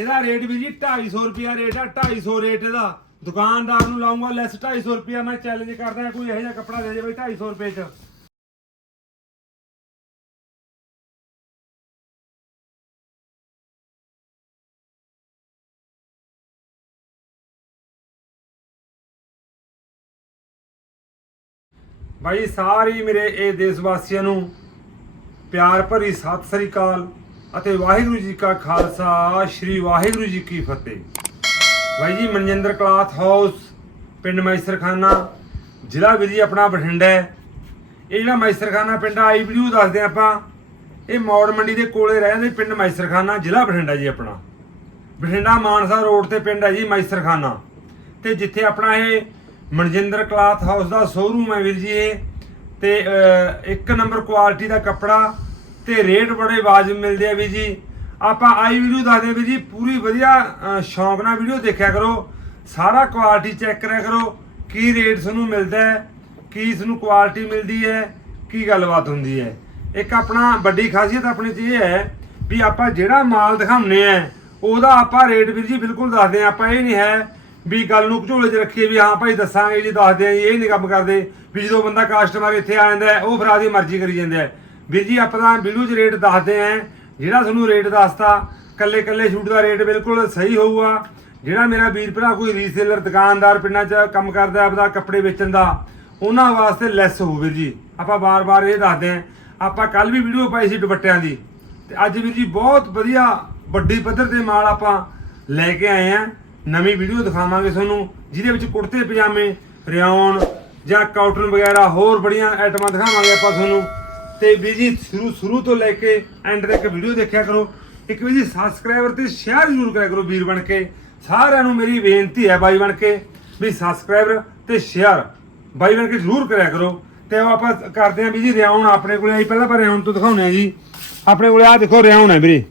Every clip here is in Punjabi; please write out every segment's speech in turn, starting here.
ਇਹਦਾ ਰੇਟ ਵੀ ਜੀ 250 ਰੁਪਿਆ ਰੇਟ ਆ 250 ਰੇਟ ਇਹਦਾ। ਦੁਕਾਨਦਾਰ ਨੂੰ ਲਾਉਂਗਾ ਲੈਸ 250 ਰੁਪਿਆ ਮੈਂ ਚੈਲੰਜ ਕਰਦਾ ਕੋਈ ਇਹੋ ਜਿਹਾ ਕੱਪੜਾ ਦੇ ਦੇ ਬਈ 250 ਰੁਪਏ ਚ। ਭਾਈ ਸਾਰੀ ਮੇਰੇ ਇਹ ਦੇਸ਼ ਵਾਸੀਆਂ ਨੂੰ ਪਿਆਰ ਭਰੀ ਸਤਿ ਸ੍ਰੀ ਅਕਾਲ। ਅਤੇ ਵਾਹਿਗੁਰੂ ਜੀ ਕਾ ਖਾਲਸਾ, ਸ੍ਰੀ ਵਾਹਿਗੁਰੂ ਜੀ ਕੀ ਫਤਿਹ। ਭਾਈ ਜੀ, ਮਨਜਿੰਦਰ ਕਲਾਥ ਹਾਊਸ, ਪਿੰਡ ਮੈਸਰਖਾਨਾ, ਜ਼ਿਲ੍ਹਾ ਵੀਰ ਜੀ ਆਪਣਾ ਬਠਿੰਡਾ ਹੈ। ਇਹ ਜਿਹੜਾ ਮੈਸਰਖਾਨਾ ਪਿੰਡ ਆਈ ਵੀਡੀਓ ਦੱਸਦੇ ਹਾਂ ਆਪਾਂ। ਇਹ ਮੌੜ ਮੰਡੀ ਦੇ ਕੋਲੇ ਰਹਿੰਦੇ ਪਿੰਡ ਮੈਸਰਖਾਨਾ, ਜ਼ਿਲ੍ਹਾ ਬਠਿੰਡਾ ਜੀ ਆਪਣਾ। ਬਠਿੰਡਾ ਮਾਨਸਾ ਰੋਡ ਤੇ ਪਿੰਡ ਹੈ ਜੀ ਮੈਸਰਖਾਨਾ। ਤੇ ਜਿੱਥੇ ਆਪਣਾ ਇਹ ਮਨਜਿੰਦਰ ਕਲਾਥ ਹਾਊਸ ਦਾ ਸ਼ੋਰੂਮ ਹੈ ਵੀਰ ਜੀ ਇਹ। ਤੇ ਇੱਕ ਨੰਬਰ ਕੁਆਲਿਟੀ ਦਾ ਕੱਪੜਾ ਤੇ ਰੇਟ ਬੜੇ ਵਾਜਬ ਮਿਲਦੇ ਆ ਵੀ ਜੀ। ਆਪਾਂ ਆਈ ਵੀਡੀਓ ਦੱਸਦੇ ਵੀ ਜੀ, ਪੂਰੀ ਵਧੀਆ ਸ਼ੌਂਕ ਨਾਲ ਵੀਡੀਓ ਦੇਖਿਆ ਕਰੋ। ਸਾਰਾ ਕੁਆਲਿਟੀ ਚੈੱਕ ਕਰਿਆ ਕਰੋ, ਕੀ ਰੇਟ ਤੁਹਾਨੂੰ ਮਿਲਦਾ ਹੈ, ਕੀ ਤੁਹਾਨੂੰ ਕੁਆਲਿਟੀ ਮਿਲਦੀ ਹੈ, ਕੀ ਗੱਲਬਾਤ ਹੁੰਦੀ ਹੈ। ਇੱਕ ਆਪਣਾ ਵੱਡੀ ਖਾਸੀਅਤ ਆਪਣੇ 'ਚ ਇਹ ਹੈ ਵੀ ਆਪਾਂ ਜਿਹੜਾ ਮਾਲ ਦਿਖਾਉਂਦੇ ਆ ਉਹਦਾ ਆਪਾਂ ਰੇਟ ਵੀਰ ਜੀ ਬਿਲਕੁਲ ਦੱਸਦੇ ਆ ਆਪਾਂ ਇਹ ਨਹੀਂ ਹੈ ਵੀ ਗੱਲ ਨੂੰ ਝੋਲੇ 'ਚ ਰੱਖੀਏ ਵੀ ਹਾਂ ਭਾਈ ਦੱਸਾਂਗੇ ਜੀ ਦੱਸਦੇ ਆ ਜੀ, ਇਹ ਨਹੀਂ ਕੰਮ ਕਰਦੇ। ਵੀ ਜਦੋਂ ਬੰਦਾ ਕਸਟਮਰ ਇੱਥੇ ਆ ਜਾਂਦਾ ਉਹ ਫਿਰ ਆਦੀ ਮਰਜ਼ੀ ਕਰੀ ਜਾਂਦਾ ਵੀਰ ਜੀ, ਆਪਾਂ ਤਾਂ ਵੀਡੀਓ 'ਚ ਰੇਟ ਦੱਸਦੇ ਆ ਜਿਹੜਾ ਤੁਹਾਨੂੰ ਰੇਟ ਦੱਸਤਾ ਕੱਲੇ ਕੱਲੇ ਸ਼ੂਟ ਦਾ ਰੇਟ ਬਿਲਕੁਲ ਸਹੀ ਹੋਊਗਾ। ਜਿਹੜਾ ਮੇਰਾ ਵੀਰ ਭਰਾ ਕੋਈ ਰੀਸੇਲਰ ਦੁਕਾਨਦਾਰ ਪਿੰਡਾਂ 'ਚ ਕੰਮ ਕਰਦਾ ਆਪਦਾ ਕੱਪੜੇ ਵੇਚਣ ਦਾ, ਉਹਨਾਂ ਵਾਸਤੇ ਲੈਸ ਹੋਊ ਵੀਰ ਜੀ। ਆਪਾਂ ਬਾਰ-ਬਾਰ ਇਹ ਦੱਸਦੇ ਆ ਆਪਾਂ ਕੱਲ ਵੀ ਵੀਡੀਓ ਪਾਈ ਸੀ ਦੁਪੱਟਿਆਂ ਦੀ। ਤੇ ਅੱਜ ਵੀਰ ਜੀ, ਬਹੁਤ ਵਧੀਆ ਵੱਡੀ ਪੱਧਰ ਤੇ ਮਾਲ ਆਪਾਂ ਲੈ ਕੇ ਆਏ ਆ ਨਵੀਂ ਵੀਡੀਓ ਦਿਖਾਵਾਂਗੇ ਤੁਹਾਨੂੰ, ਜਿਹਦੇ ਵਿੱਚ ਕੁੜਤੇ ਪਜਾਮੇ ਰਿਆਉਣ ਜਾਂ ਕਾਟਨ ਵਗੈਰਾ ਹੋਰ ਬੜੀਆਂ ਆਈਟਮਾਂ ਦਿਖਾਵਾਂਗੇ ਆਪਾਂ ਤੁਹਾਨੂੰ। ਤੇ ਵੀਰ ਜੀ, ਸ਼ੁਰੂ ਸ਼ੁਰੂ ਤੋਂ ਲੈ ਕੇ ਐਂਡ ਤੱਕ ਵੀਡੀਓ ਦੇਖਿਆ ਕਰੋ। ਇੱਕ ਵੀਰ ਜੀ ਸਬਸਕ੍ਰਾਈਬਰ ਤੇ ਸ਼ੇਅਰ ਜ਼ਰੂਰ ਕਰਿਆ ਕਰੋ ਵੀਰ ਬਣ ਕੇ। ਸਾਰਿਆਂ ਨੂੰ ਮੇਰੀ ਬੇਨਤੀ ਹੈ ਬਾਈ ਬਣ ਕੇ ਵੀ ਸਬਸਕ੍ਰਾਈਬਰ ਤੇ ਸ਼ੇਅਰ ਬਾਈ ਬਣ ਕੇ ਜ਼ਰੂਰ ਕਰਿਆ ਕਰੋ। ਤੇ ਉਹ ਆਪਾਂ ਕਰਦੇ ਆਂ ਵੀ ਜੀ, ਰਿਆਉਣ ਆਪਣੇ ਕੋਲੇ। ਆਈ ਪਹਿਲਾਂ ਆਪਾਂ ਰਿਆਉਣ ਤੋਂ ਦਿਖਾਉਣੇ ਆ ਜੀ। ਆਪਣੇ ਕੋਲੇ ਆ ਦੇਖੋ ਰਿਆਉਣ ਹੈ ਵੀਰੇ।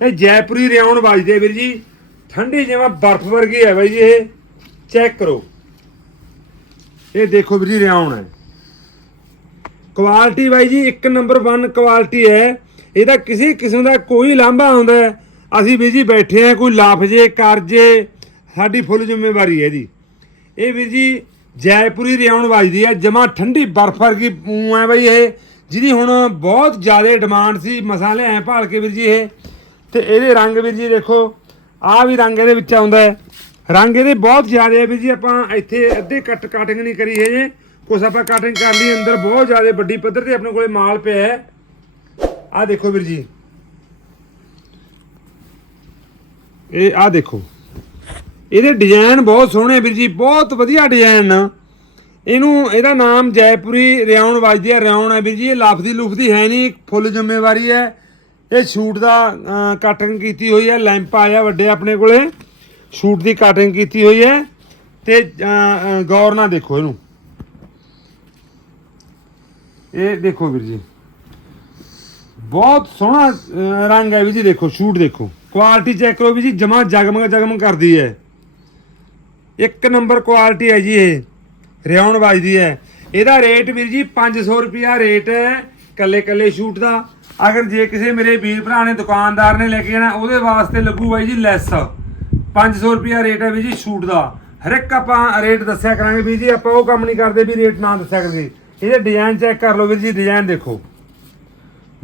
ਇਹ ਜੈਪੁਰੀ ਰਿਆਉਣ ਵੱਜਦੇ ਆ ਵੀਰ ਜੀ। ਠੰਡੀ ਜਿਵੇਂ ਬਰਫ਼ ਵਰਗੀ ਹੈ ਬਾਈ ਜੀ ਇਹ। ਚੈੱਕ ਕਰੋ। ਇਹ ਦੇਖੋ ਵੀਰ ਜੀ, ਰਿਆਉਣ ਹੈ। ਕੁਆਲਿਟੀ ਬਾਈ ਜੀ, ਇੱਕ ਨੰਬਰ 1 ਕੁਆਲਿਟੀ ਹੈ। ਇਹਦਾ ਕਿਸੇ ਕਿਸਮ ਦਾ ਕੋਈ ਲਾਂਭਾ ਆਉਂਦਾ ਅਸੀਂ ਵੀਰ ਜੀ ਬੈਠੇ ਆ ਕੋਈ ਲਾਫਜੇ ਕਰਜ਼ੇ ਸਾਡੀ ਫੁੱਲ ਜ਼ਿੰਮੇਵਾਰੀ ਹੈ ਇਹਦੀ ਇਹ ਵੀਰ ਜੀ ਜੈਪੁਰੀ ਰਿਆਉਣ ਵੱਜਦੀ ਹੈ, ਜਮਾ ਠੰਡੀ ਬਰਫ਼ ਵਰਗੀ ਪੂੰ ਹੈ ਬਈ ਇਹ, ਜਿਹਦੀ ਹੁਣ ਬਹੁਤ ਜ਼ਿਆਦਾ ਡਿਮਾਂਡ ਸੀ, ਮਸਾਲੇ ਐ ਭਾਲ ਕੇ ਵੀਰ ਜੀ ਇਹ। ਤੇ ਇਹਦੇ ਰੰਗ ਵੀਰ ਜੀ ਦੇਖੋ, ਆਹ ਵੀ ਰੰਗ ਇਹਦੇ ਵਿੱਚ ਆਉਂਦਾ ਹੈ। ਰੰਗ ਇਹਦੇ ਬਹੁਤ ਜ਼ਿਆਦਾ ਹੈ ਵੀਰ ਜੀ, ਆਪਾਂ ਇੱਥੇ ਅੱਧੇ ਕੱਟ ਕਟਿੰਗ ਨਹੀਂ ਕਰੀ ਹੈ ਜੇ ਕੁਛ ਆਪਾਂ ਕਟਿੰਗ ਕਰ ਲਈ, ਅੰਦਰ ਬਹੁਤ ਜ਼ਿਆਦਾ ਵੱਡੀ ਪੱਧਰ ਤੇ ਆਪਣੇ ਕੋਲੇ ਮਾਲ ਪਿਆ ਹੈ। ਆਹ ਦੇਖੋ ਵੀਰ ਜੀ। ਇਹ ਆਹ ਦੇਖੋ। ਇਹਦੇ ਡਿਜ਼ਾਈਨ ਬਹੁਤ ਸੋਹਣੇ ਵੀਰ ਜੀ, ਬਹੁਤ ਵਧੀਆ ਡਿਜ਼ਾਈਨ ਇਹਨੂੰ, ਇਹਦਾ ਨਾਮ ਜੈਪੁਰੀ ਰਿਆਉਣ ਵੱਜਦੀ ਹੈ ਰਿਆਉਣ ਹੈ ਵੀਰ ਜੀ, ਇਹ ਲਫ਼ਜ਼ੀ ਲੁਫਦੀ ਹੈ ਨਹੀਂ, ਫੁੱਲ ਜ਼ਿੰਮੇਵਾਰੀ ਹੈ। ਇਹ ਸ਼ੂਟ ਦਾ ਕਟਿੰਗ ਕੀਤੀ ਹੋਈ ਹੈ, ਲੈਂਪ ਆਇਆ ਵੱਡੇ ਆਪਣੇ ਕੋਲੇ। ਸ਼ੂਟ ਦੀ ਕਟਿੰਗ ਕੀਤੀ ਹੋਈ ਹੈ। ਤੇ ਗੌਰ ਨਾਲ ਦੇਖੋ ਇਹਨੂੰ। ਇਹ ਦੇਖੋ ਵੀਰ ਜੀ। ਬਹੁਤ ਸੋਹਣਾ ਰੰਗ ਹੈ ਵੀਰ ਜੀ, ਦੇਖੋ, ਸ਼ੂਟ ਦੇਖੋ। ਕੁਆਲਿਟੀ ਚੈੱਕ ਕਰੋ ਵੀਰ ਜੀ, ਜਮਾ ਜਗਮਗ ਜਗਮਗ ਕਰਦੀ ਹੈ। ਇੱਕ ਨੰਬਰ ਕੁਆਲਿਟੀ ਹੈ ਜੀ ਇਹ ਰਿਆਉਣ ਵੱਜਦੀ ਹੈ। ਇਹਦਾ ਰੇਟ ਵੀਰ ਜੀ 500 ਰੁਪਿਆ ਰੇਟ ਹੈ, ਕੱਲੇ ਕੱਲੇ ਸ਼ੂਟ ਦਾ। ਅਗਰ ਜੇ ਕਿਸੇ ਮੇਰੇ ਵੀਰ ਭਰਾ ਨੇ ਦੁਕਾਨਦਾਰ ਨੇ ਲੈ ਕੇ ਜਾਣਾ, ਉਹਦੇ ਵਾਸਤੇ ਲੱਗੂ ਬਾਈ ਜੀ ਲੈਸ 500 ਰੁਪਿਆ ਰੇਟ ਹੈ ਵੀਰ ਜੀ ਸ਼ੂਟ ਦਾ। ਹਰ ਇੱਕ ਆਪਾਂ ਰੇਟ ਦੱਸਿਆ ਕਰਾਂਗੇ ਵੀਰ ਜੀ, ਆਪਾਂ ਉਹ ਕੰਮ ਨਹੀਂ ਕਰਦੇ ਵੀ ਰੇਟ ਨਾ ਦੱਸਿਆ ਕਰੀਏ। ਇਹਦੇ ਡਿਜ਼ਾਈਨ ਚੈੱਕ ਕਰ ਲਓ ਵੀਰ ਜੀ ਡਿਜ਼ਾਈਨ ਦੇਖੋ।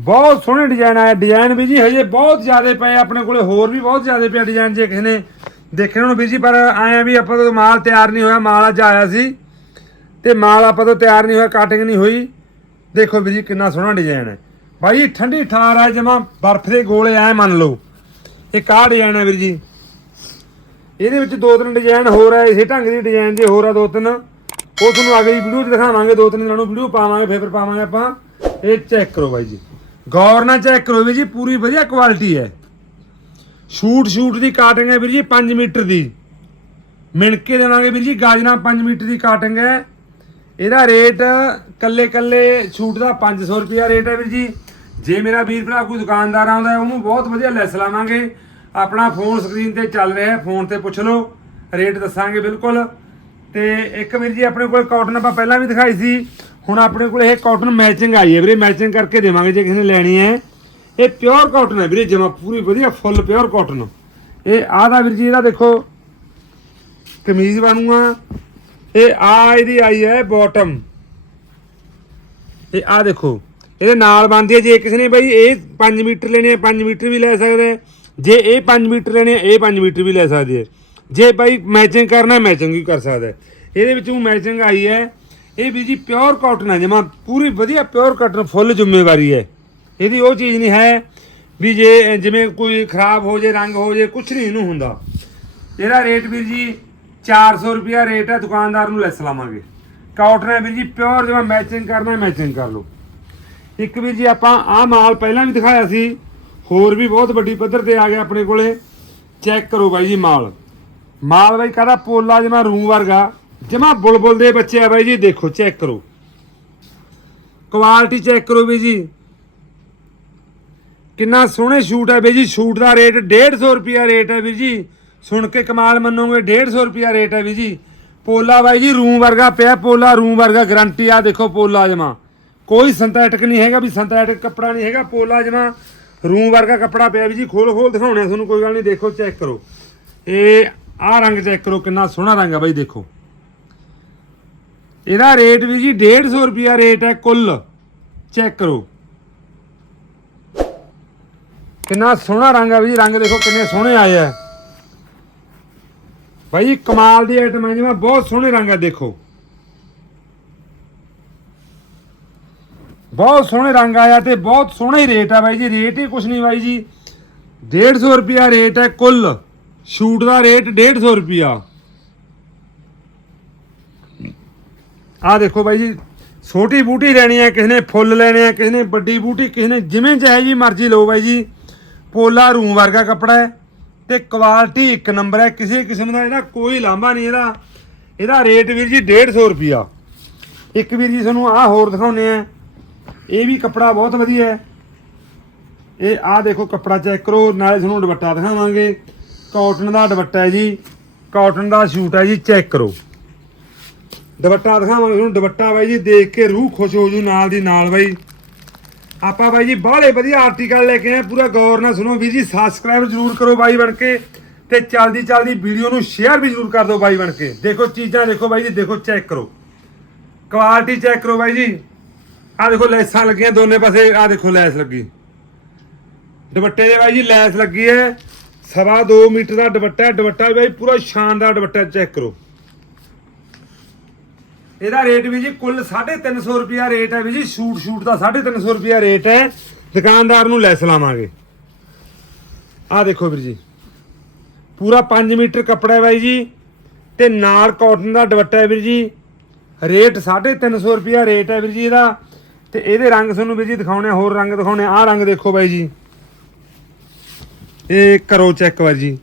ਬਹੁਤ ਸੋਹਣੇ ਡਿਜ਼ਾਈਨ ਆਏ। ਡਿਜ਼ਾਈਨ ਵੀ ਜੀ ਹਜੇ ਬਹੁਤ ਜ਼ਿਆਦਾ ਪਏ ਆਪਣੇ ਕੋਲੇ ਹੋਰ ਵੀ ਬਹੁਤ ਜ਼ਿਆਦਾ ਪਿਆ ਡਿਜ਼ਾਈਨ ਜੇ ਕਿਸੇ ਨੇ ਦੇਖਣੇ ਹੋਣ ਵੀ ਜੀ, ਪਰ ਆਏ ਵੀ ਆਪਾਂ ਤੋਂ ਮਾਲ ਤਿਆਰ ਨਹੀਂ ਹੋਇਆ, ਮਾਲ ਅੱਜ ਆਇਆ ਸੀ। ਤੇ ਮਾਲ ਆਪਾਂ ਤੋਂ ਤਿਆਰ ਨਹੀਂ ਹੋਇਆ ਕਟਿੰਗ ਨਹੀਂ ਹੋਈ। ਦੇਖੋ ਵੀ ਜੀ, ਕਿੰਨਾ ਸੋਹਣਾ ਡਿਜ਼ਾਈਨ ਹੈ। ਭਾਈ ਠੰਡੀ ਠਾਰ ਹੈ ਜਮਾ ਬਰਫ਼ ਦੇ ਗੋਲੇ ਐ ਮੰਨ ਲਓ। ਇਹ ਕਾਹ ਡਿਜ਼ਾਈਨ ਹੈ ਵੀਰ ਜੀ। ਇਹਦੇ ਵਿੱਚ ਦੋ ਤਿੰਨ ਡਿਜ਼ਾਈਨ ਹੋਰ ਹੈ ਇਸੇ ਢੰਗ ਦੇ ਡਿਜ਼ਾਈਨ ਜੇ ਹੋਰ ਆ ਦੋ ਤਿੰਨ। ਉਹ ਤੁਹਾਨੂੰ ਅਗਲੀ ਵੀਡੀਓ 'ਚ ਦਿਖਾਵਾਂਗੇ, ਦੋ ਤਿੰਨ ਦਿਨਾਂ ਨੂੰ ਵੀਡੀਓ ਪਾਵਾਂਗੇ, ਫੇਰ ਪਾਵਾਂਗੇ ਆਪਾਂ। ਇਹ ਚੈੱਕ ਕਰੋ ਬਾਈ ਜੀ। ਗੌਰ ਨਾਲ ਚੈੱਕ ਕਰੋ ਵੀਰ ਜੀ, ਪੂਰੀ ਵਧੀਆ ਕੁਆਲਿਟੀ ਹੈ। ਸ਼ੂਟ ਸ਼ੂਟ ਦੀ ਕਾਟਿੰਗ ਹੈ ਵੀਰ ਜੀ 5 ਮੀਟਰ ਦੀ। ਮਿਣਕੇ ਦੇਵਾਂਗੇ ਵੀਰ ਜੀ ਗਾਜਨਾ 5 ਮੀਟਰ ਦੀ ਕਾਟਿੰਗ ਹੈ। ਇਹਦਾ ਰੇਟ ਕੱਲੇ ਕੱਲੇ ਸ਼ੂਟ ਦਾ 500 ਰੁਪਿਆ ਰੇਟ ਹੈ ਵੀਰ ਜੀ। ਜੇ ਮੇਰਾ ਵੀਰ ਭਰਾ ਕੋਈ ਦੁਕਾਨਦਾਰ ਆਉਂਦਾ ਉਹਨੂੰ ਬਹੁਤ ਵਧੀਆ ਲੈਸ ਲਾਵਾਂਗੇ। ਆਪਣਾ ਫੋਨ ਸਕਰੀਨ ਤੇ ਚੱਲ ਰਿਹਾ ਹੈ ਫੋਨ ਤੇ ਪੁੱਛ ਲਓ। ਰੇਟ ਦੱਸਾਂਗੇ ਬਿਲਕੁਲ। ਤੇ ਇੱਕ ਵੀਰ ਜੀ, ਆਪਣੇ ਕੋਲ ਕਾਟਨ ਆਪਾਂ ਪਹਿਲਾਂ ਵੀ ਦਿਖਾਈ ਸੀ। ਹੁਣ ਆਪਣੇ ਕੋਲ ਇਹ ਕਾਟਨ ਮੈਚਿੰਗ ਆਈ ਹੈ ਵੀਰੇ ਮੈਚਿੰਗ ਕਰਕੇ ਦੇਵਾਂਗੇ ਜੇ ਕਿਸੇ ਨੇ ਲੈਣੀ ਹੈ। ਇਹ ਪਿਓਰ ਕਾਟਨ ਹੈ ਵੀਰੇ, ਜਮਾ ਪੂਰੀ ਵਧੀਆ ਫੁੱਲ ਪਿਓਰ ਕਾਟਨ ਇਹ ਆਹ ਦਾ ਵੀਰ ਜੀ, ਇਹਦਾ ਦੇਖੋ, ਕਮੀਜ਼ ਬਣੂਗਾ ਇਹ ਆ ਇਹਦੀ ਆਈ ਹੈ ਬਾਟਮ ਇਹ ਆ ਦੇਖੋ, ਇਹਦੇ ਨਾਲ ਬਣਦੀ ਹੈ। ਜੇ ਕਿਸੇ ਨੇ ਬਾਈ ਇਹ 5 ਮੀਟਰ ਲੈਣੇ ਆ 5 ਮੀਟਰ ਵੀ ਲੈ ਸਕਦੇ ਜੇ ਇਹ 5 ਮੀਟਰ ਲੈਣੇ ਆ ਇਹ 5 ਮੀਟਰ ਵੀ ਲੈ ਸਕਦੇ ਆ ਜੇ ਬਈ ਮੈਚਿੰਗ ਕਰਨਾ ਮੈਚਿੰਗ ਵੀ ਕਰ ਸਕਦਾ ਹੈ। ਇਹਦੇ ਵਿੱਚੋਂ ਮੈਚਿੰਗ ਆਈ ਹੈ। ਇਹ ਵੀ ਜੀ ਪਿਓਰ ਕਾਟਨ ਹੈ, ਜਮਾ ਪੂਰੀ ਵਧੀਆ ਪਿਓਰ ਕਾਟਨ ਫੁੱਲ ਜ਼ਿੰਮੇਵਾਰੀ ਹੈ। ਇਹਦੀ ਉਹ ਚੀਜ਼ ਨਹੀਂ ਹੈ ਵੀ ਜੇ, ਜਿਵੇਂ ਕੋਈ ਖਰਾਬ ਹੋ ਜੇ, ਰੰਗ ਹੋ ਜੇ ਕੁਝ ਨਹੀਂ, ਇਹਨੂੰ ਹੁੰਦਾ। ਇਹਦਾ ਰੇਟ ਵੀਰ ਜੀ 400 ਰੁਪਿਆ ਰੇਟ ਹੈ, ਦੁਕਾਨਦਾਰ ਨੂੰ ਲੈਸ ਲਾਵਾਂਗੇ। ਕਾਟਨ ਹੈ ਵੀਰ ਜੀ ਪਿਓਰ ਜਿਵੇਂ ਮੈਚਿੰਗ ਕਰਨਾ ਮੈਚਿੰਗ ਕਰ ਲਓ। ਇੱਕ ਵੀਰ ਜੀ ਆਪਾਂ ਆਹ ਮਾਲ ਪਹਿਲਾਂ ਵੀ ਦਿਖਾਇਆ ਸੀ, ਹੋਰ ਵੀ ਬਹੁਤ ਵੱਡੀ ਪੱਧਰ ਤੇ ਆ ਗਿਆ ਆਪਣੇ ਕੋਲੇ। ਚੈੱਕ ਕਰੋ ਬਾਈ ਜੀ ਮਾਲ। ਮਾਲ ਬਾਈ ਕਹਦਾ ਪੋਲਾ ਜਮਾ ਰੂ ਵਰਗਾ। ਜਮਾ ਬੁਲਬੁਲ ਦੇ ਬੱਚੇ ਆ ਬਾਈ ਜੀ, ਦੇਖੋ ਚੈੱਕ ਕਰੋ। ਕੁਆਲਿਟੀ ਚੈੱਕ ਕਰੋ ਵੀ ਜੀ। ਕਿੰਨਾ ਸੋਹਣੇ ਸ਼ੂਟ ਹੈ ਬਈ ਜੀ, ਸ਼ੂਟ ਦਾ ਰੇਟ 150 ਰੁਪਿਆ ਰੇਟ ਹੈ ਵੀਰ ਜੀ। ਸੁਣ ਕੇ ਕਮਾਲ ਮੰਨੋਗੇ 150 ਰੁਪਿਆ ਰੇਟ ਹੈ ਵੀਰ ਜੀ। ਪੋਲਾ ਬਾਈ ਜੀ ਰੂਮ ਵਰਗਾ ਪਿਆ, ਪੋਲਾ ਰੂਮ ਵਰਗਾ ਗਰੰਟੀ ਆ, ਦੇਖੋ ਪੋਲਾ ਜਮਾ। ਕੋਈ ਸਿੰਥੈਟਿਕ ਨਹੀਂ ਹੈਗਾ ਵੀ ਸਿੰਥੈਟਿਕ ਕੱਪੜਾ ਨਹੀਂ ਹੈਗਾ, ਪੋਲਾ ਜਮਾ ਰੂਮ ਵਰਗਾ ਕੱਪੜਾ ਪਿਆ ਵੀ ਜੀ। ਖੋਲ ਖੋਲ ਦਿਖਾਉਣੇ ਆ ਤੁਹਾਨੂੰ, ਕੋਈ ਗੱਲ ਨਹੀਂ, ਦੇਖੋ ਚੈੱਕ ਕਰੋ। ਇਹ ਆਹ ਰੰਗ ਚੈੱਕ ਕਰੋ, ਕਿੰਨਾ ਸੋਹਣਾ ਰੰਗ ਹੈ ਬਾਈ, ਦੇਖੋ। ਇਹਦਾ ਰੇਟ ਵੀ ਜੀ 150 ਰੁਪਿਆ ਰੇਟ ਹੈ ਕੁੱਲ। ਚੈੱਕ ਕਰੋ। ਕਿੰਨਾ ਸੋਹਣਾ ਰੰਗ ਆ ਵੀ ਰੰਗ ਦੇਖੋ ਕਿੰਨੇ ਸੋਹਣੇ ਆਏ ਆ। ਭਾਈ ਕਮਾਲ ਦੀ ਆਈਟਮ ਹੈ ਜਿਵੇਂ ਬਹੁਤ ਸੋਹਣੇ ਰੰਗ ਆ, ਦੇਖੋ। ਬਹੁਤ ਸੋਹਣੇ ਰੰਗ ਆਇਆ ਤੇ ਬਹੁਤ ਸੋਹਣਾ ਹੀ ਰੇਟ ਆ ਬਾਈ ਜੀ, ਰੇਟ ਹੀ ਕੁਛ ਨਹੀਂ ਬਾਈ ਜੀ। 150 ਰੁਪਿਆ ਰੇਟ ਹੈ ਕੁੱਲ। ਸ਼ੂਟ ਦਾ ਰੇਟ 150 ਰੁਪਿਆ ਆ ਦੇਖੋ ਬਾਈ ਜੀ, ਛੋਟੀ ਬੂਟੀ ਲੈਣੀ ਹੈ, ਕਿਸੇ ਨੇ ਫੁੱਲ ਲੈਣੇ ਆ ਕਿਸੇ ਨੇ ਵੱਡੀ ਬੂਟੀ, ਕਿਸੇ ਨੇ ਜਿਵੇਂ ਚਾਹੇ ਜੀ ਮਰਜ਼ੀ ਲਓ ਬਾਈ ਜੀ। ਪੋਲਾ ਰੂਮ ਵਰਗਾ ਕੱਪੜਾ ਹੈ ਤੇ ਕੁਆਲਿਟੀ ਇੱਕ ਨੰਬਰ ਹੈ, ਕਿਸੇ ਕਿਸਮ ਦਾ ਇਹਦਾ ਕੋਈ ਲਾਂਭਾ ਨਹੀਂ ਇਹਦਾ। ਇਹਦਾ ਰੇਟ ਵੀਰ ਜੀ 150 ਰੁਪਿਆ ਇੱਕ ਵੀਰ ਜੀ ਤੁਹਾਨੂੰ ਆਹ ਹੋਰ ਦਿਖਾਉਨੇ ਆ ਇਹ ਵੀ ਕੱਪੜਾ ਬਹੁਤ ਵਧੀਆ ਹੈ। ਇਹ ਆਹ ਦੇਖੋ ਕੱਪੜਾ ਚੈੱਕ ਕਰੋ, ਨਾਲੇ ਤੁਹਾਨੂੰ ਦੁਪੱਟਾ ਦਿਖਾਵਾਂਗੇ। ਕਾਟਨ ਦਾ ਦੁਪੱਟਾ ਹੈ ਜੀ। ਕਾਟਨ ਦਾ ਸ਼ੂਟ ਹੈ ਜੀ ਚੈੱਕ ਕਰੋ। ਦੁਪੱਟਾ ਦਿਖਾਵਾਂਗੇ ਤੁਹਾਨੂੰ ਦੁਪੱਟਾ ਬਾਈ ਜੀ, ਦੇਖ ਕੇ ਰੂਹ ਖੁਸ਼ ਹੋ ਜੂ ਨਾਲ ਦੀ ਨਾਲ ਬਾਈ। ਆਪਾਂ ਬਾਈ ਜੀ ਬਾਹਲੇ ਵਧੀਆ ਆਰਟੀਕਲ ਲੈ ਕੇ ਆਏ, ਪੂਰਾ ਗੌਰ ਨਾਲ ਸੁਣੋ ਵੀਰ ਜੀ ਸਬਸਕ੍ਰਾਈਬ ਜਰੂਰ ਕਰੋ ਬਾਈ ਬਣ ਕੇ ਤੇ ਚਲਦੀ ਚਲਦੀ ਵੀਡੀਓ ਨੂੰ ਸ਼ੇਅਰ ਵੀ ਜਰੂਰ ਕਰ ਦਿਓ ਬਾਈ ਬਣ ਕੇ। ਦੇਖੋ ਚੀਜ਼ਾਂ ਦੇਖੋ ਬਾਈ ਜੀ, ਦੇਖੋ ਚੈੱਕ ਕਰੋ। ਕੁਆਲਿਟੀ ਚੈੱਕ ਕਰੋ ਬਾਈ ਜੀ। ਆਹ ਦੇਖੋ ਲੈਸਾਂ ਲੱਗੀਆਂ ਦੋਨੇ ਪਾਸੇ, ਆਹ ਦੇਖੋ ਲੈਸ ਲੱਗੀ। ਦੁਪੱਟੇ ਦੇ ਬਾਈ ਜੀ, ਲੈਸ ਲੱਗੀ ਹੈ। ਸਵਾ 2 ਮੀਟਰ ਦਾ ਦੁਪੱਟਾ ਹੈ ਦੁਪੱਟਾ ਵੀ ਬਾਈ ਪੂਰਾ ਸ਼ਾਨਦਾਰ ਦੁਪੱਟਾ ਚੈੱਕ ਕਰੋ। ਇਹਦਾ ਰੇਟ ਵੀ ਜੀ ਕੁੱਲ 350 ਰੁਪਿਆ ਰੇਟ ਹੈ ਵੀ ਜੀ ਸ਼ੂਟ ਸ਼ੂਟ ਦਾ 350 ਰੁਪਿਆ ਰੇਟ ਹੈ। ਦੁਕਾਨਦਾਰ ਨੂੰ ਲੈਸ ਲਾਵਾਂਗੇ। ਆਹ ਦੇਖੋ ਵੀਰ ਜੀ, ਪੂਰਾ 5 ਮੀਟਰ ਕੱਪੜਾ ਹੈ ਬਾਈ ਜੀ, ਤੇ ਨਾਲ ਕਾਟਨ ਦਾ ਦੁਪੱਟਾ ਹੈ ਵੀਰ ਜੀ। ਰੇਟ 350 ਰੁਪਿਆ ਰੇਟ ਹੈ ਵੀਰ ਜੀ ਇਹਦਾ। ਤੇ ਇਹਦੇ ਰੰਗ ਤੁਹਾਨੂੰ ਵੀਰ ਜੀ ਦਿਖਾਉਣੇ ਹੋਰ ਰੰਗ ਦਿਖਾਉਣੇ ਆਹ ਰੰਗ ਦੇਖੋ ਬਾਈ ਜੀ। ਇਹ ਕਰੋ ਚੈੱਕ ਬਾਈ ਜੀ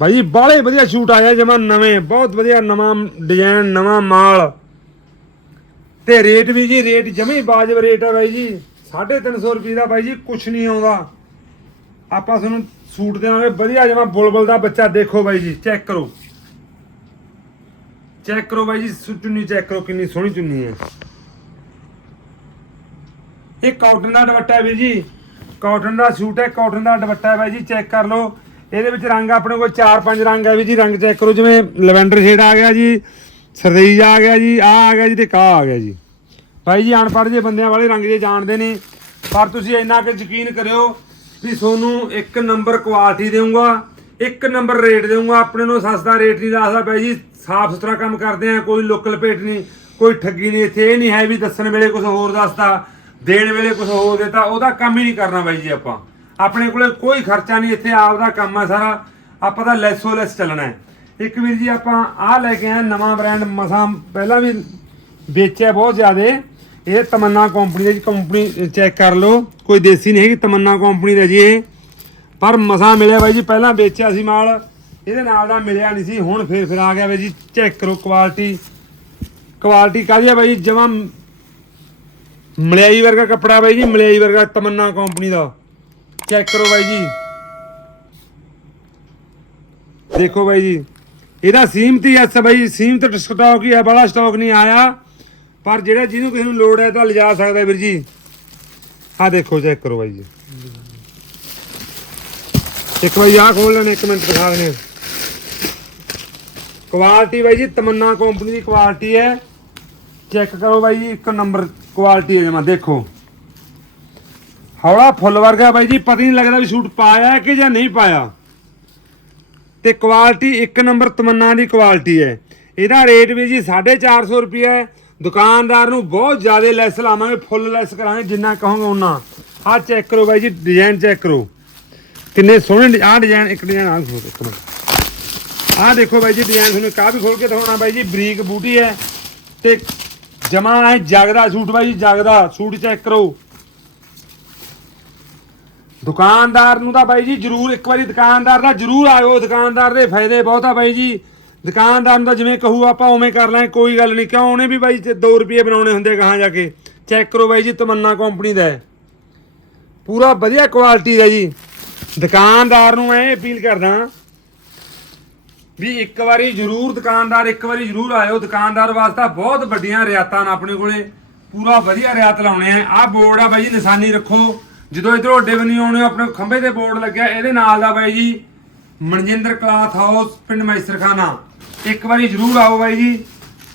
ਭਾਈ ਬਾਲੇ ਵਧੀਆ ਸ਼ੂਟ ਆਇਆ ਜਮਾ ਨਵੇਂ, ਬਹੁਤ ਵਧੀਆ ਨਵਾਂ ਡਿਜ਼ਾਈਨ ਨਵਾਂ ਮਾਲ। ਤੇ ਰੇਟ ਵੀ ਜੀ ਰੇਟ ਜਮੇ ਬਾਜਬ ਰੇਟ ਹੈ ਬਾਈ ਜੀ 350 ਰੁਪਏ ਦਾ ਬਾਈ ਜੀ ਕੁਛ ਨਹੀਂ ਆਉਂਦਾ। ਆਪਾਂ ਤੁਹਾਨੂੰ ਸੂਟ ਦੇਵਾਂਗੇ ਵਧੀਆ ਜਮਾ ਬੁਲਬੁਲ ਦਾ ਬੱਚਾ ਦੇਖੋ ਬਾਈ ਜੀ ਚੈੱਕ ਕਰੋ। ਚੈੱਕ ਕਰੋ ਬਾਈ ਜੀ ਚੁੰਨੀ ਚੈੱਕ ਕਰੋ, ਕਿੰਨੀ ਸੋਹਣੀ ਚੁੰਨੀ ਹੈ। ਇਹ ਕਾਟਨ ਦਾ ਦੁਪੱਟਾ ਹੈ ਵੀਰ ਜੀ। ਕਾਟਨ ਦਾ ਸੂਟ ਹੈ ਕਾਟਨ ਦਾ ਦੁਪੱਟਾ ਹੈ ਬਾਈ ਜੀ ਚੈੱਕ ਕਰ ਲਓ। ਇਹਦੇ ਵਿੱਚ ਰੰਗ ਆਪਣੇ ਕੋਲ 4-5 ਰੰਗ ਹੈ ਵੀ ਜੀ, ਰੰਗ ਚੈੱਕ ਕਰੋ, ਜਿਵੇਂ ਲਵੈਂਡਰ ਸ਼ੇਡ ਆ ਗਿਆ ਜੀ, ਸਰਦੇਈ ਆ ਗਿਆ ਜੀ ਆ ਆ ਗਿਆ ਜੀ ਤੇ ਕਾ ਆ ਗਿਆ ਜੀ। ਭਾਈ ਜੀ, ਅਨਪੜ੍ਹ ਜੇ ਬੰਦਿਆਂ ਵਾਲੇ ਰੰਗ ਜੇ ਜਾਣਦੇ ਨੇ, ਪਰ ਤੁਸੀਂ ਇੰਨਾ ਕਿ ਯਕੀਨ ਕਰਿਓ ਵੀ ਤੁਹਾਨੂੰ ਇੱਕ ਨੰਬਰ ਕੁਆਲਿਟੀ ਦੇਵਾਂਗਾ ਇੱਕ ਨੰਬਰ ਰੇਟ ਦੇਵਾਂਗਾ ਆਪਣੇ ਨੂੰ ਸਸਤਾ ਰੇਟ ਨਹੀਂ ਦੱਸਦਾ ਭਾਈ ਜੀ, ਸਾਫ਼ ਸੁਥਰਾ ਕੰਮ ਕਰਦੇ ਆ, ਕੋਈ ਲੋਕਲ ਭੇਟ ਨਹੀਂ, ਕੋਈ ਠੱਗੀ ਨਹੀਂ, ਇੱਥੇ ਇਹ ਨਹੀਂ ਹੈ ਵੀ ਦੱਸਣ ਵੇਲੇ ਕੁਝ ਹੋਰ ਦੱਸਦਾ। ਦੇਣ ਵੇਲੇ ਕੁਝ ਹੋਰ ਦੇਤਾ, ਉਹਦਾ ਕੰਮ ਹੀ ਨਹੀਂ ਕਰਨਾ ਬਾਈ ਜੀ ਆਪਾਂ। ਆਪਣੇ ਕੋਲੇ ਕੋਈ ਖਰਚਾ ਨਹੀਂ, ਇੱਥੇ ਆਪ ਦਾ ਕੰਮ ਆ ਸਾਰਾ। ਆਪਾਂ ਤਾਂ ਲੈਸੋ ਲੈਸ ਚੱਲਣਾ ਹੈ। ਇੱਕ ਵੀਰ ਜੀ, ਆਪਾਂ ਆਹ ਲੈ ਕੇ ਆਏ ਨਵਾਂ ਬ੍ਰਾਂਡ ਮਸਾਂ ਪਹਿਲਾਂ ਵੀ ਵੇਚਿਆ ਬਹੁਤ ਜ਼ਿਆਦੇ। ਇਹ ਤਮੰਨਾ ਕੰਪਨੀ ਦੀ ਕੰਪਨੀ ਚੈੱਕ ਕਰ ਲਓ। ਕੋਈ ਦੇਸੀ ਨਹੀਂ ਹੈਗੀ, ਤਮੰਨਾ ਕੰਪਨੀ ਦਾ ਜੀ ਇਹ। ਪਰ ਮਸਾਂ ਮਿਲਿਆ ਬਾਈ ਜੀ, ਪਹਿਲਾਂ ਵੇਚਿਆ ਸੀ ਮਾਲ। ਇਹਦੇ ਨਾਲ ਦਾ ਮਿਲਿਆ ਨਹੀਂ ਸੀ, ਹੁਣ ਫੇਰ ਫਿਰ ਆ ਗਿਆ ਬਾਈ ਜੀ ਚੈੱਕ ਕਰੋ ਕੁਆਲਿਟੀ ਕੁਆਲਿਟੀ ਕਾਹਦੀ ਆ ਬਾਈ ਜੀ, ਜਮਾ ਮਲਿਆਈ ਵਰਗਾ ਕੱਪੜਾ ਬਾਈ ਜੀ, ਮਲਿਆਈ ਵਰਗਾ ਤਮੰਨਾ ਕੰਪਨੀ ਦਾ। ਚੈੱਕ ਕਰੋ ਬਾਈ ਜੀ। ਦੇਖੋ ਬਾਈ ਜੀ, ਇਹਦਾ ਸੀਮਤ ਹੀ ਐਸ ਬਾਈ, ਸੀਮਤ ਸਟਾਕ ਹੀ ਹੈ ਬੜਾ ਸਟਾਕ ਨਹੀਂ ਆਇਆ। ਪਰ ਜਿਹੜਾ ਜਿਹਨੂੰ ਕਿਸੇ ਨੂੰ ਲੋੜ ਹੈ ਤਾਂ ਲਿਜਾ ਸਕਦਾ ਵੀਰ ਜੀ। ਆਹ ਦੇਖੋ ਚੈੱਕ ਕਰੋ ਬਾਈ ਜੀ। ਇੱਕ ਵਾਰੀ ਆਹ ਖੋਲ ਲੈਣੇ, ਇੱਕ ਮਿੰਟ ਦਿਖਾ ਦਿੰਦੇ ਕੁਆਲਿਟੀ ਬਾਈ ਜੀ, ਤਮੰਨਾ ਕੰਪਨੀ ਦੀ ਕੁਆਲਿਟੀ ਹੈ। ਚੈੱਕ ਕਰੋ ਬਾਈ ਜੀ, ਇੱਕ ਨੰਬਰ ਕੁਆਲਿਟੀ ਹੈ ਜਮਾ, ਦੇਖੋ। ਹੌਲਾ ਫੁੱਲ ਵਰਗਾ ਬਾਈ ਜੀ, ਪਤਾ ਹੀ ਨਹੀਂ ਲੱਗਦਾ ਵੀ ਸੂਟ ਪਾਇਆ ਕਿ ਜਾਂ ਨਹੀਂ ਪਾਇਆ। ਤੇ ਕੁਆਲਿਟੀ ਇੱਕ ਨੰਬਰ ਤਮੰਨਾ ਦੀ ਕੁਆਲਿਟੀ ਹੈ। ਇਹਦਾ ਰੇਟ ਵੀ ਜੀ 450 ਰੁਪਏ ਹੈ। ਦੁਕਾਨਦਾਰ ਨੂੰ ਬਹੁਤ ਜ਼ਿਆਦਾ ਲੈਸ ਲਾਵਾਂਗੇ ਫੁੱਲ ਲੈਸ ਕਰਾਂਗੇ, ਜਿੰਨਾ ਕਹੋਗੇ ਉਹਨਾਂ ਆਹ ਚੈੱਕ ਕਰੋ ਬਾਈ ਜੀ ਡਿਜ਼ਾਈਨ ਚੈੱਕ ਕਰੋ। ਕਿੰਨੇ ਸੋਹਣੇ ਆਹ ਡਿਜ਼ਾਈਨ ਇੱਕ ਡਿਜ਼ਾਈਨ ਆਹ ਖੋਲ ਇੱਕ ਮਿੰਟ। ਆਹ ਦੇਖੋ ਬਾਈ ਜੀ ਡਿਜ਼ਾਈਨ ਤੁਹਾਨੂੰ ਕਾਹ ਖੋਲ ਕੇ ਦਿਖਾਉਣਾ ਬਾਈ ਜੀ, ਬਰੀਕ ਬੂਟੀ ਹੈ। ਤੇ ਜਮਾ ਹੈ ਜਗਦਾ ਸੂਟ ਬਾਈ ਜੀ, ਜਗਦਾ, ਸੂਟ ਚੈੱਕ ਕਰੋ। ਦੁਕਾਨਦਾਰ ਨੂੰ ਤਾਂ ਬਾਈ ਜੀ ਜਰੂਰ ਇੱਕ ਵਾਰੀ ਦੁਕਾਨਦਾਰ ਦਾ ਜਰੂਰ ਆਇਓ, ਦੁਕਾਨਦਾਰ ਦੇ ਫਾਇਦੇ ਬਹੁਤ ਆ ਬਾਈ ਜੀ। ਦੁਕਾਨਦਾਰ ਨੂੰ ਤਾਂ ਜਿਵੇਂ ਕਹੂ ਆਪਾਂ ਉਵੇਂ ਕਰ ਲਾਂਗੇ, ਕੋਈ ਗੱਲ ਨਹੀਂ, ਕਿਉਂ? ਉਹਨੇ ਵੀ ਬਾਈ 2 ਰੁਪਏ ਬਣਾਉਣੇ ਹੁੰਦੇ ਕਹਾਂ ਜਾ ਕੇ। ਚੈੱਕ ਕਰੋ ਬਾਈ ਜੀ, ਤਮੰਨਾ ਕੰਪਨੀ ਦਾ ਹੈ ਪੂਰਾ ਵਧੀਆ ਕੁਆਲਿਟੀ ਦਾ ਜੀ। ਦੁਕਾਨਦਾਰ ਨੂੰ ਮੈਂ ਇਹ ਅਪੀਲ ਕਰਦਾ ਵੀ ਇੱਕ ਵਾਰੀ ਜਰੂਰ ਦੁਕਾਨਦਾਰ ਇੱਕ ਵਾਰੀ ਜਰੂਰ ਆਇਓ। ਦੁਕਾਨਦਾਰ ਵਾਸਤੇ ਬਹੁਤ ਵੱਡੀਆਂ ਰਿਆਤਾਂ ਨੇ ਆਪਣੇ ਕੋਲੇ। ਪੂਰਾ ਵਧੀਆ ਰਿਆਤ ਲਾਉਣੇ ਆ। ਆਹ ਬੋਰਡ ਆ ਬਾਈ ਜੀ ਨਿਸ਼ਾਨੀ ਰੱਖੋ। ਜਦੋਂ ਇਧਰੋਂ ਅੱਡੇ ਬਣੀ ਆਉਣੇ ਹੋ, ਆਪਣੇ ਖੰਭੇ ਤੇ ਬੋਰਡ ਲੱਗਿਆ। ਇਹਦੇ ਨਾਲ ਦਾ ਬਾਈ ਜੀ ਮਨਜਿੰਦਰ ਕਲਾਥ ਹਾਊਸ ਪਿੰਡ ਮੈਸਰਖਾਨਾ। ਇੱਕ ਵਾਰੀ ਜਰੂਰ ਆਓ ਬਾਈ ਜੀ।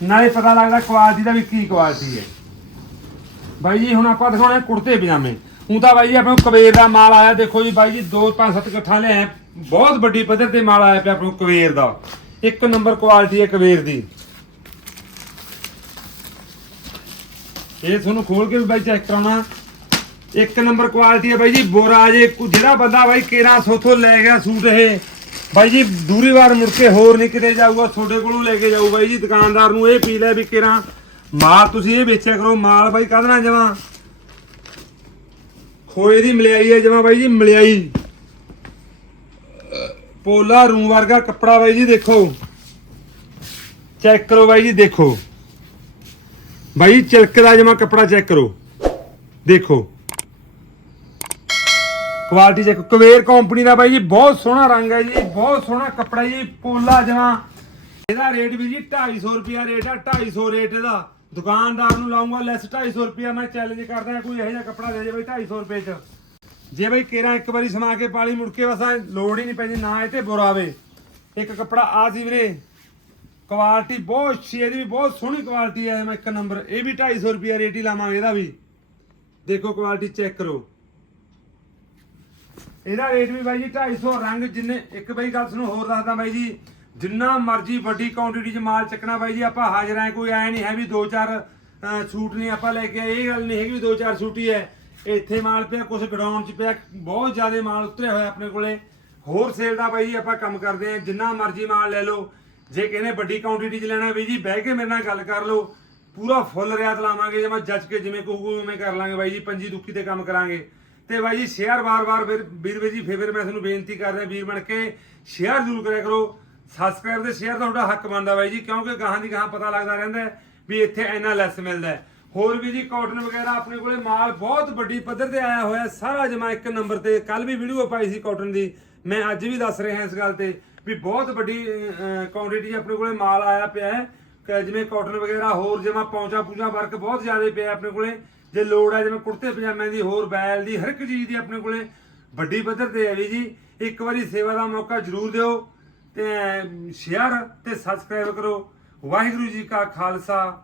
ਨਾਲੇ ਪਤਾ ਲੱਗਦਾ ਕੁਆਲਿਟੀ ਦਾ ਵੀ ਕੀ ਕੁਆਲਿਟੀ ਹੈ। ਬਾਈ ਜੀ ਹੁਣ ਆਪਾਂ ਦਿਖਾਉਣੇ ਕੁੜਤੇ ਪਜਾਮੇ। ਹੁਣ ਤਾਂ ਬਾਈ ਜੀ ਆਪਾਂ ਕੋਲ ਕਵੇਰ ਦਾ ਮਾਲ ਆਇਆ। ਦੇਖੋ ਜੀ ਬਾਈ ਜੀ 2 5 7 ਇਕੱਠਾ ਲਿਆ ਬਹੁਤ ਵੱਡੀ ਪੱਧਰ ਤੇ ਮਾਲ ਆਇਆ ਪਿਆ ਆਪਣੇ ਕੋਲ ਕਵੇਰ ਦਾ। ਇੱਕ ਨੰਬਰ ਕੁਆਲਿਟੀ ਹੈ ਕਵੇਰ ਦੀ। ਇਹ ਤੁਹਾਨੂੰ ਖੋਲ ਕੇ ਵੀ ਬਾਈ ਚੈੱਕ ਕਰਾਉਣਾ। ਇੱਕ ਨੰਬਰ ਕੁਆਲਿਟੀ ਹੈ ਬਾਈ ਜੀ, ਬੋਰਾ ਜੇ ਜਿਹੜਾ ਬੰਦਾ ਬਾਈ ਕੇਰਾ ਸੋਥੋਂ ਲੈ ਗਿਆ ਸੂਟ ਇਹ, ਬਾਈ ਜੀ, ਦੂਰੀ ਵਾਰ ਮੁੜ ਕੇ ਹੋਰ ਨਹੀਂ ਕਿਤੇ ਜਾਊਗਾ, ਤੁਹਾਡੇ ਕੋਲੋਂ ਲੈ ਕੇ ਜਾਊ ਬਾਈ ਜੀ, ਦੁਕਾਨਦਾਰ ਨੂੰ ਇਹ ਅਪੀਲ ਹੈ ਵੀ ਕੇਰਾ ਮਾਲ ਤੁਸੀਂ ਇਹ ਵੇਚਿਆ ਕਰੋ, ਮਾਲ ਬਾਈ ਕਹਦਣਾ ਜਮਾ? ਖੋਏ ਦੀ ਮਲਿਆਈ ਹੈ ਜਮਾ ਬਾਈ ਜੀ, ਮਲਿਆਈ। ਪੋਲਾ ਰੂ ਵਰਗਾ ਕੱਪੜਾ ਬਾਈ ਜੀ ਦੇਖੋ। ਚੈੱਕ ਕਰੋ ਬਾਈ ਜੀ, ਦੇਖੋ। ਬਾਈ ਚਿਲਕ ਜਮਾ ਕੱਪੜਾ ਚੈੱਕ ਕਰੋ। ਦੇਖੋ। ਕੁਆਲਿਟੀ ਚੈੱਕ ਕਵੇਰ ਕੰਪਨੀ ਦਾ ਬਾਈ ਜੀ, ਬਹੁਤ ਸੋਹਣਾ ਰੰਗ ਹੈ ਜੀ, ਬਹੁਤ ਸੋਹਣਾ ਕੱਪੜਾ ਜੀ, ਪੋਲਾ ਜਮਾ। ਇਹਦਾ ਰੇਟ ਵੀ ਜੀ 250 ਰੁਪਿਆ ਰੇਟ ਆ 250 ਰੇਟ ਇਹਦਾ। ਦੁਕਾਨਦਾਰ ਨੂੰ ਲਾਉਂਗਾ ਲੈਸ 250 ਰੁਪਿਆ ਮੈਂ ਚੈਲੰਜ ਕਰਦਾ, ਕੋਈ ਇਹੋ ਜਿਹਾ ਕੱਪੜਾ ਦੇ ਦੇ ਬਾਈ 250 ਰੁਪਏ ਚ। ਜੇ ਬਾਈ ਕੇਰਾ ਇੱਕ ਵਾਰੀ ਸਮਾ ਕੇ ਪਾਲੀ ਮੁੜ ਕੇ ਬਸ ਲੋੜ ਹੀ ਨਹੀਂ ਪੈਂਦੀ ਨਾ ਇਹ ਤੇ ਬੁਰਾਵੇ ਇੱਕ ਕੱਪੜਾ ਆ ਸੀ ਵੀਰੇ। ਕੁਆਲਿਟੀ ਬਹੁਤ ਅੱਛੀ ਇਹਦੀ ਵੀ ਬਹੁਤ ਸੋਹਣੀ ਕੁਆਲਿਟੀ ਹੈ ਮੈਂ ਇੱਕ ਨੰਬਰ ਇਹ ਵੀ 250 ਰੁਪਿਆ ਰੇਟ ਹੀ ਲਾਵਾਂਗੇ ਇਹਦਾ ਵੀ। ਦੇਖੋ ਕੁਆਲਿਟੀ ਚੈੱਕ ਕਰੋ। ਇਹਦਾ ਰੇਟ ਵੀ ਬਾਈ ਜੀ 250 ਰੰਗ ਜਿੰਨੇ ਇੱਕ ਬਾਈ ਗੱਲ ਤੁਹਾਨੂੰ ਹੋਰ ਦੱਸਦਾ ਬਾਈ ਜੀ ਜਿੰਨਾ ਮਰਜ਼ੀ ਵੱਡੀ ਕੁਆਂਟੀਟੀ 'ਚ ਮਾਲ ਚੱਕਣਾ ਬਾਈ ਜੀ ਆਪਾਂ ਹਾਜ਼ਰ ਆਂ ਕੋਈ ਐ ਨਹੀਂ ਹੈ ਵੀ ਦੋ ਚਾਰ ਅਹ, ਸੂਟ ਨਹੀਂ ਆਪਾਂ ਲੈ ਕੇ ਆਏ ਇਹ ਗੱਲ ਨਹੀਂ ਹੈਗੀ ਵੀ ਦੋ ਚਾਰ ਸੂਟ ਹੀ ਹੈ। ਇੱਥੇ ਮਾਲ ਪਿਆ ਕੁਝ ਗਡਾਉਣ 'ਚ ਪਿਆ, ਬਹੁਤ ਜ਼ਿਆਦਾ ਮਾਲ ਉਤਰਿਆ ਹੋਇਆ ਆਪਣੇ ਕੋਲੇ। ਹੋਰ ਸੇਲ ਦਾ ਬਾਈ ਜੀ ਆਪਾਂ ਕੰਮ ਕਰਦੇ ਆਂ ਜਿੰਨਾ ਮਰਜ਼ੀ ਮਾਲ ਲੈ ਲਓ। ਜੇ ਕਹਿੰਦੇ ਵੱਡੀ ਕੁਆਂਟੀਟੀ 'ਚ ਲੈਣਾ ਵੀ ਜੀ, ਬਹਿ ਕੇ ਮੇਰੇ ਨਾਲ ਗੱਲ ਕਰ ਲਓ। ਪੂਰਾ ਫੁੱਲ ਰਿਆਤ ਲਾਵਾਂਗੇ ਜੇ ਮੈਂ ਜੱਜ ਕੇ ਜਿਵੇਂ ਕਹੂਗਾ ਉਵੇਂ ਕਰ ਲਾਂਗੇ ਬਾਈ ਜੀ, ਪੰਜੀ ਦੁੱਕੀ ਤੇ ਕੰਮ ਕਰਾਂਗੇ। ਤੇ ਬਾਈ ਜੀ ਸ਼ੇਅਰ ਵਾਰ-ਵਾਰ ਫਿਰ ਵੀਰ ਵੀਰ ਜੀ ਫਿਰ ਮੈਂ ਤੁਹਾਨੂੰ ਬੇਨਤੀ ਕਰਦਾ ਵੀਰ ਬਣ ਕੇ ਸ਼ੇਅਰ ਜ਼ਰੂਰ ਕਰਿਆ ਕਰੋ। ਸਬਸਕ੍ਰਾਈਬ ਤੇ ਸ਼ੇਅਰ ਦਾ ਤੁਹਾਡਾ ਹੱਕ ਬਣਦਾ ਬਾਈ ਜੀ, ਕਿਉਂਕਿ ਗਾਹਾਂ ਦੀ ਗਾਹਾਂ ਪਤਾ ਲੱਗਦਾ ਰਹਿੰਦਾ ਵੀ ਇੱਥੇ ਇੰਨਾ ਲੈਸ ਮਿਲਦਾ ਹੋਰ ਵੀ ਜੀ ਕਾਟਨ ਵਗੈਰਾ ਆਪਣੇ ਕੋਲੇ ਮਾਲ ਬਹੁਤ ਵੱਡੀ ਪੱਧਰ ਤੇ ਆਇਆ ਹੋਇਆ ਸਾਰਾ ਜਮਾ ਇੱਕ ਨੰਬਰ ਤੇ। ਕੱਲ ਵੀ ਵੀਡੀਓ ਪਾਈ ਸੀ ਕਾਟਨ ਦੀ। ਮੈਂ ਅੱਜ ਵੀ ਦੱਸ ਰਿਹਾ ਇਸ ਗੱਲ ਤੇ ਵੀ ਬਹੁਤ ਵੱਡੀ ਕੁਆਂਟੀਟੀ ਆਪਣੇ ਕੋਲੇ ਮਾਲ ਆਇਆ ਪਿਆ ਹੈ। ਕਿ, ਜਿਵੇਂ ਕਾਟਨ ਵਗੈਰਾ ਹੋਰ ਜਿਵੇਂ ਪੌਂਚਾ ਪੂਜਾ ਵਰਕ ਬਹੁਤ ਜ਼ਿਆਦਾ ਪਿਆ ਆਪਣੇ ਕੋਲੇ। ਜੇ ਲੋੜ ਹੈ ਜਿਵੇਂ ਕੁੜਤੇ ਪਜਾਮੇ ਦੀ, ਹੋਰ ਬੈਲ ਦੀ, ਹਰ ਇੱਕ ਚੀਜ਼ ਦੀ ਆਪਣੇ ਕੋਲੇ ਵੱਡੀ ਪੱਧਰ ਤੇ ਹੈ ਵੀ ਜੀ। ਇੱਕ ਵਾਰੀ ਸੇਵਾ ਦਾ ਮੌਕਾ ਜ਼ਰੂਰ ਦਿਓ ਤੇ ਸ਼ੇਅਰ ਤੇ ਸਬਸਕ੍ਰਾਈਬ ਕਰੋ। ਵਾਹਿਗੁਰੂ ਜੀ ਕਾ ਖਾਲਸਾ।